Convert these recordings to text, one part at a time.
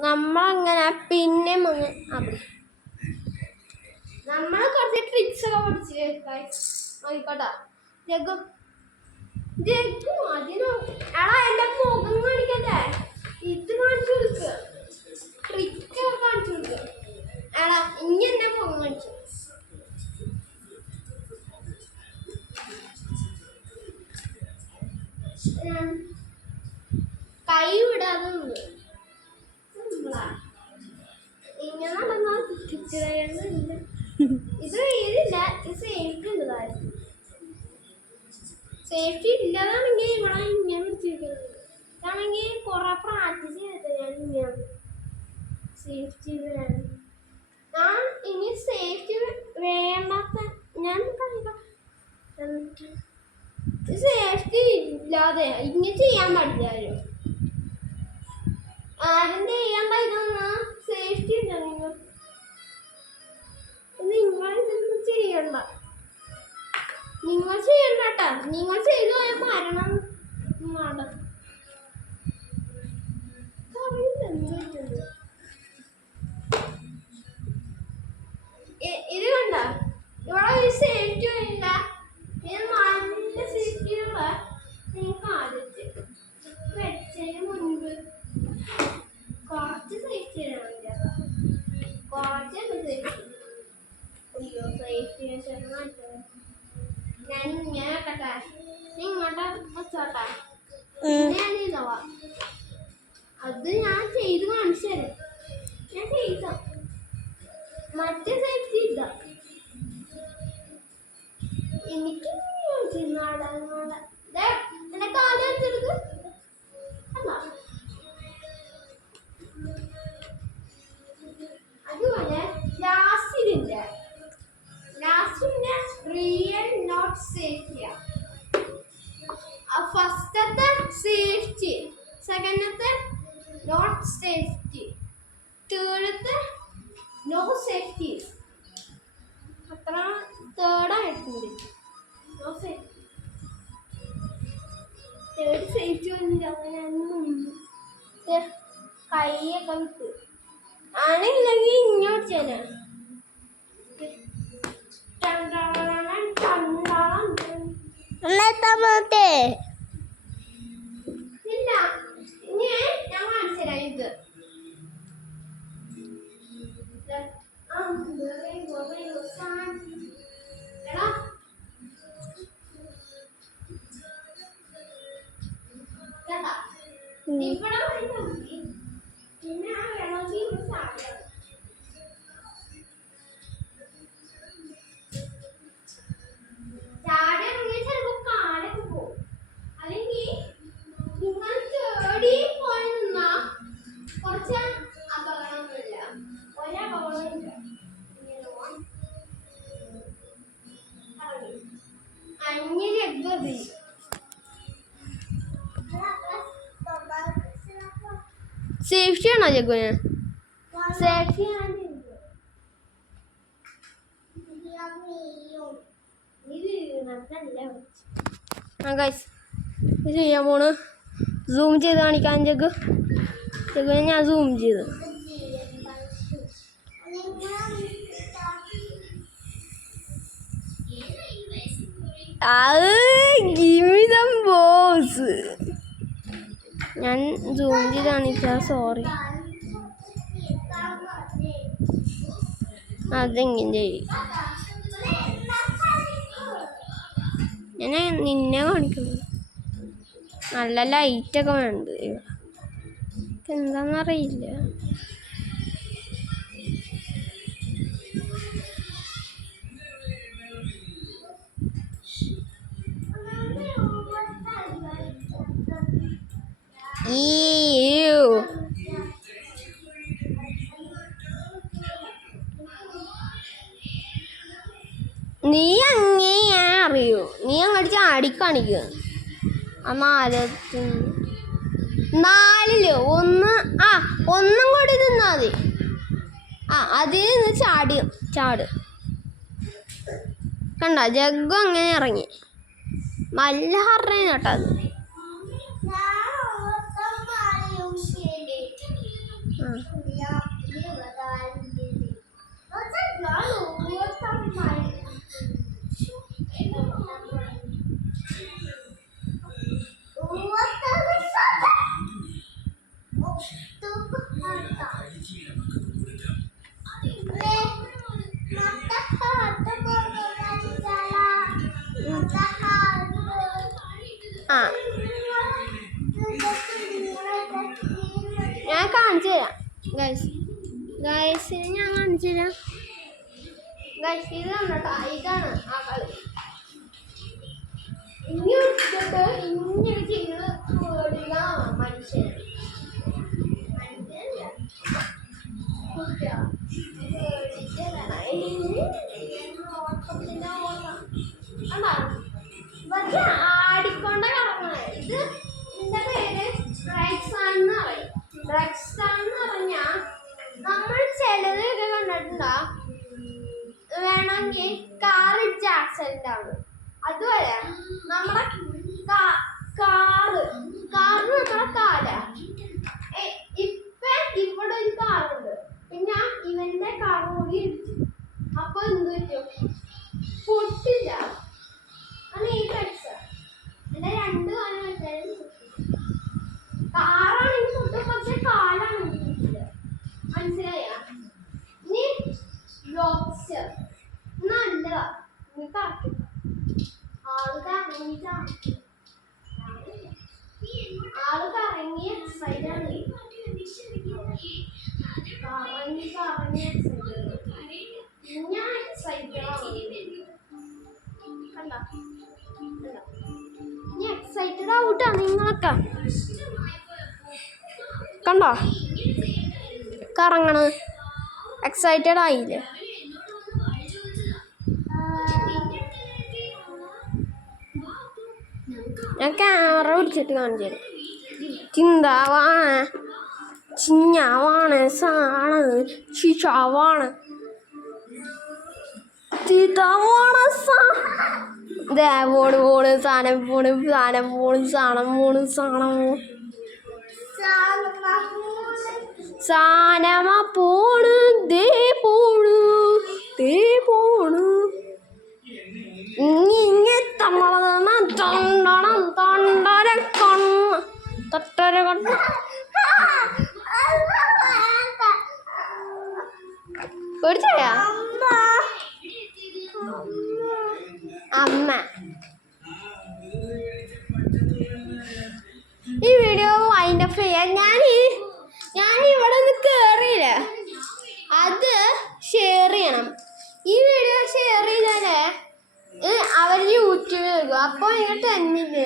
നമ്മളങ്ങനെ പിന്നെ നമ്മൾ കുറച്ച് ട്രിക്സ് ഒക്കെ പഠിച്ച് നോക്കട്ടെ. ജഗ്ഗു അതിന് എടാ എന്റെ മുഖം കാണിക്കട്ടെ. ഇത് കാണിച്ചു കൊടുക്കുക, ട്രിക്ക് കാണിച്ചു കൊടുക്കുക. എടാ ഇനി എന്റെ മുഖം കാണിച്ചു. കൈ വിടാതെ ഇങ്ങനെ നടന്നാ ഇത് ഇതില്ല, ഇത് സേഫ്റ്റി ഉണ്ട്. കാര്യം സേഫ്റ്റി ഇല്ലാതാണെങ്കിൽ ഇവിടെ ഇങ്ങനെ വെച്ചിരിക്കുന്നത്. ഇതാണെങ്കിൽ കുറെ പ്രാക്ടീസ് ചെയ്തിട്ട് ഞാൻ ഇങ്ങനെ സേഫ്റ്റി വേണം. ഞാൻ ഇനി സേഫ്റ്റി വേണ്ടാത്ത ഞാൻ സേഫ്റ്റി ഇല്ലാതെ ഇങ്ങനെ ചെയ്യാൻ പാടില്ലായിരുന്നു. ആരും ചെയ്യാൻ പറ്റുന്ന സേഫ്റ്റി ഉണ്ടോ നിങ്ങളിതൊന്നും ചെയ്യണ്ട. നിങ്ങൾ ചെയ്യണ്ട കേട്ടാ. നിങ്ങൾ ചെയ്തു പോയാൽ മരണം ഇത് കണ്ട ഇവിടെ ഒരു സേഫ്റ്റി ഇല്ല. ഇത് നല്ല സേഫ്റ്റിയുള്ള നിങ്ങൾക്ക് ആദ്യത്തെ വെച്ചതിന് മുൻപ് കുറച്ച് സേഫ്റ്റി ഇടാൻ കുറച്ച് സേഫ്റ്റി. അയ്യോ സേഫ്റ്റി ഞാൻ ഇങ്ങനെ കട്ടെ ഇങ്ങോട്ട് വെച്ചോട്ടെ. ഞാൻ ചെയ്തോളാ. അത് ഞാൻ ചെയ്ത് കാണിച്ചു തരാം. ഞാൻ ചെയ്ത മറ്റേ സേഫ്റ്റി ഇല്ല. എനിക്ക് എന്റെ കാല് വെച്ചെടുക്ക്. അതുപോലെ ലാസ്റ്റിന്റെ റിയൽ നോട്ട് സേഫ്റ്റി. ഫസ്റ്റത്തെ സേഫ്റ്റി, സെക്കൻഡത്തെ നോട്ട് സേഫ്റ്റി, തേർഡത്തെ നോ സേഫ്റ്റി. അത്ര തേർഡായിട്ടുണ്ട്. നോ സേഫ്റ്റി, തേർഡ് സേഫ്റ്റി ഒന്നും അങ്ങനെ കൈയൊക്കെ വിട്ട് ആണെങ്കിലെങ്കിൽ ഇങ്ങോട്ട് ചെയ്യാൻ ഇല്ല. ഇനി ഞാൻ കാണിച്ചുതരാം. ഇത് പിന്നെ സേഫ്റ്റി ആണോ ജഗ്ഗുന്? സേഫ്റ്റി ഇത് ചെയ്യാൻ പോണ്. സൂം ചെയ്ത് കാണിക്കാൻ ജഗ്ഗുനെ ഞാൻ സൂം ചെയ്ത്. ബോസ് ഞാൻ സൂം ചെയ്ത് കാണിച്ചാ. സോറി. അതെങ്ങനെ ഞാൻ നിന്നെ കാണിക്കുന്നു. നല്ല ലൈറ്റൊക്കെ വേണ്ടത് എന്താണെന്നറിയില്ല. നീ അങ്ങേ അറിയൂ. നീ അങ്ങോട്ട് ചാടിക്കാണിക്കുക. ആ 4 ഒന്നും കൂടി നിന്നാ മതി. അതിൽ നിന്ന് ചാട്. കണ്ട ജഗ്ഗു അങ്ങനെ ഇറങ്ങി. നല്ല ഹറേന കേട്ടോ അത്. ആ ഞാൻ കാണിച്ചു തരാം ഗൈസിന് ഞാൻ കാണിച്ചു തരാം. ഗൈസ് ഇത് കണ്ടോട്ടാ, ഇതാണ് ആ കളി. ഇനി എടുത്തിട്ട് ഇങ്ങനെ ചെയ്ത് മനുഷ്യൻ ആടിക്കൊണ്ട കിടക്കണേ. ഇത് ഇതിന്റെ പേര് ഡ്രഗ്സാൻ എന്ന് പറയും. ഡ്രഗ്സാൻ എന്ന് പറഞ്ഞാ നമ്മൾ ചിലതൊക്കെ കണ്ടിട്ടുണ്ടോ, വേണമെങ്കിൽ കാർ ഇടിച്ച ആക്സിഡന്റ് ആണ്. അതുപോലെ നമ്മുടെ കാറ് നമ്മുടെ കാല ഇപ്പൊ ഇവിടെ ഒരു കാറുണ്ട്, പിന്നെ ഇവന്റെ കാർ കൂടി ഇടിച്ചു. അപ്പൊ എന്ത് പറ്റും? പൊട്ടില്ല. അത് ഈ ഡ്രഗ്സ് എന്റെ 2 കാലം വെച്ചാലും കാറാണെങ്കിൽ പൊട്ടും, പക്ഷെ കാലാണെങ്കിൽ പൊട്ടില്ല. മനസ്സിലായ? ഇനി ലോബ്സ്റ്റർ നല്ലതാ. ആള് കറങ്ങിയ എക്സൈറ്റാണ്. ഞാൻ എക്സൈറ്റഡ് ആവൂട്ടാ നിങ്ങളൊക്കെ. കണ്ടോ കറങ്ങണ്? എക്സൈറ്റഡ് ആയില്ലേ? ഞാൻ ക്യാമറ പിടിച്ചിട്ട് കാണിച്ചു തരാം. ചിഞ്ഞാവാണ് സാണത് ശിശാവാണ് പോണ് സാധനം സാനമ പോണ് ദേ പോണു ഇങ്ങനെ തമ്മള തൊണ്ടര കണ്ണ് തൊട്ടര കണ്ണ് പേടിച്ചായ അമ്മ. ഈ വീഡിയോ വൈൻഡ് അപ്പ് ചെയ്യാൻ ഞാൻ ഇവിടെ ഒന്ന് കേറിയില്ല, അത് ഷെയർ ചെയ്യണം. ഈ വീഡിയോ ഷെയർ ചെയ്താലേ അവർ യൂട്യൂബിൽ വരും. അപ്പോൾ എനിക്ക് ടെന്നില്ല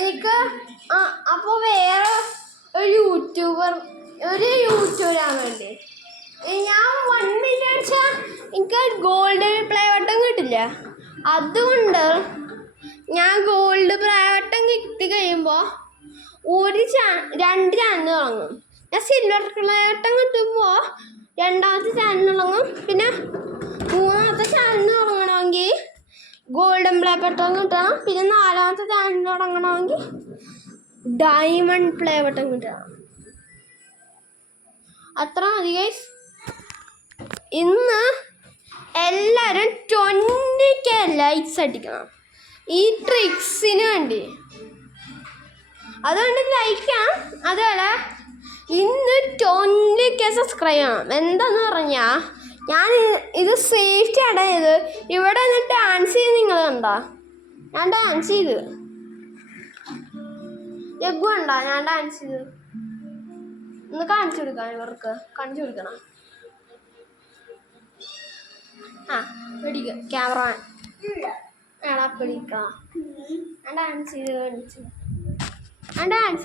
എനിക്ക്. അപ്പോൾ വേറെ ഒരു യൂട്യൂബറാണ് വേണ്ടി ഞാൻ 1 മില്യൺ അടിച്ചാൽ എനിക്ക് ഗോൾഡ് പ്ലേ ബട്ടൺ കിട്ടില്ല. അതുകൊണ്ട് ഞാൻ ഗോൾഡ് പ്ലേ ബട്ടൺ കിട്ടി കഴിയുമ്പോൾ 2 ചാനൽ തുടങ്ങും. ഞാൻ സിൽവർ പ്ലേ ബട്ടൺ കിട്ടുമ്പോൾ 2ാമത്തെ ചാനൽ തുടങ്ങും. പിന്നെ 3ാമത്തെ ചാനൽ തുടങ്ങണമെങ്കിൽ ഗോൾഡൻ പ്ലേ ബട്ടൺ കിട്ടണം. പിന്നെ 4ാമത്തെ ചാനൽ തുടങ്ങണമെങ്കിൽ ഡയമണ്ട് പ്ലേ ബട്ടൺ കിട്ടണം. അത്ര മതി ഗൈസ്. ഇന്ന് എല്ലാവരും 20K ലൈക്സ് അടിക്കണം ഈ ട്രിക്സിന് വേണ്ടി. അതുകൊണ്ട് ലൈക്ക് ചെയ്യണം. അതുപോലെ ഇന്ന് 20K സബ്സ്ക്രൈബ് ചെയ്യണം. എന്താന്ന് പറഞ്ഞാൽ ഞാൻ ഇത് സേഫ്റ്റി അടയത് ഇവിടെ നിന്ന് ഡാൻസ് ചെയ്ത് നിങ്ങൾ കണ്ടോ? ഞാൻ ഡാൻസ് ചെയ്ത് യഗു കണ്ടോ? ഞാൻ ഡാൻസ് ചെയ്ത് ഒന്ന് കാണിച്ചു കൊടുക്കാം. ഇവർക്ക് കാണിച്ചു കൊടുക്കണം. പിടിക്ക ക്യാമറമാൻ പിടിക്കാം. ഞാൻ ഡാൻസ്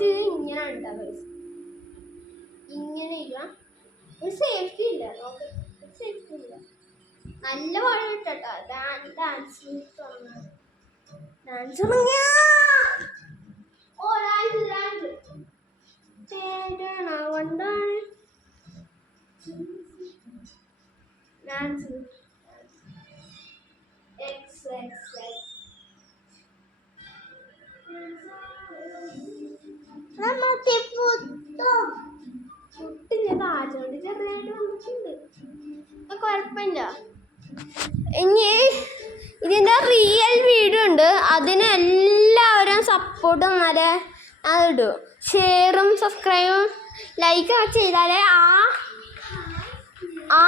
ചെയ്ത് ഇങ്ങനെ ഉണ്ടാവുക. ഇങ്ങനെ ഇല്ല, ഒരു സേഫ്റ്റി ഇല്ല. നോക്ക്, സേഫ്റ്റി ഇല്ല. നല്ല പോലെ ഇട്ടോ ഡാൻസ് കുഴപ്പമില്ല. ഇനി ഇതിൻ്റെ റിയൽ വീഡിയോ ഉണ്ട്, അതിന് എല്ലാവരും സപ്പോർട്ട് തന്നാലേ അതിടും. ഷെയറും സബ്സ്ക്രൈബും ലൈക്കൊക്കെ ചെയ്താലേ ആ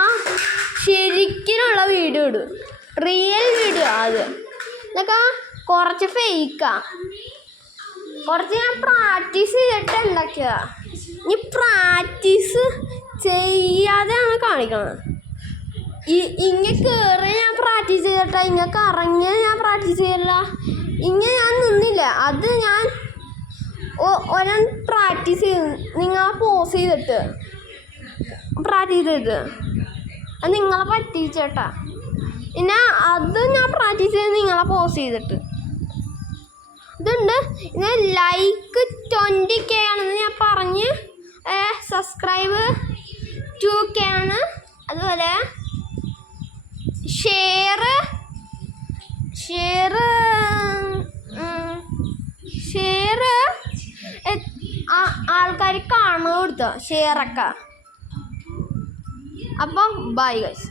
ശരിക്കിനുള്ള വീഡിയോ ഇടും. റിയൽ വീഡിയോ അത്. ഇതൊക്കെ കുറച്ച് ഫേക്കാ, കുറച്ച് ഞാൻ പ്രാക്ടീസ് ചെയ്തിട്ട് ഉണ്ടാക്കിയതാ. ഇനി പ്രാക്ടീസ് ചെയ്യാതെയാണ് കാണിക്കണത്. ഇങ്ങനെ കയറി ഞാൻ പ്രാക്ടീസ് ചെയ്തിട്ടാ, ഇങ്ങനെ കറങ്ങി ഞാൻ പ്രാക്ടീസ് ചെയ്തില്ല, ഇങ്ങനെ ഞാൻ നിന്നില്ല. അത് ഞാൻ ഒരാൾ പ്രാക്ടീസ് ചെയ്ത് നിങ്ങളെ പോസ് ചെയ്തിട്ട് പ്രാക്ടീസ് ചെയ്ത് അത് നിങ്ങളെ പറ്റിച്ചേട്ടാ. പിന്നെ അത് ഞാൻ പ്രാക്ടീസ് ചെയ്ത് നിങ്ങളെ പോസ് ചെയ്തിട്ട് ഇതുണ്ട്. ഇത് ലൈക്ക് 20K ആണെന്ന് ഞാൻ പറഞ്ഞ്, സബ്സ്ക്രൈബ് 2K ആണ്. അതുപോലെ ഷെയർ ആൾക്കാർ കാണുക കൊടുത്തോ ഷെയറൊക്കെ. അപ്പം ബൈ ഗൈസ്.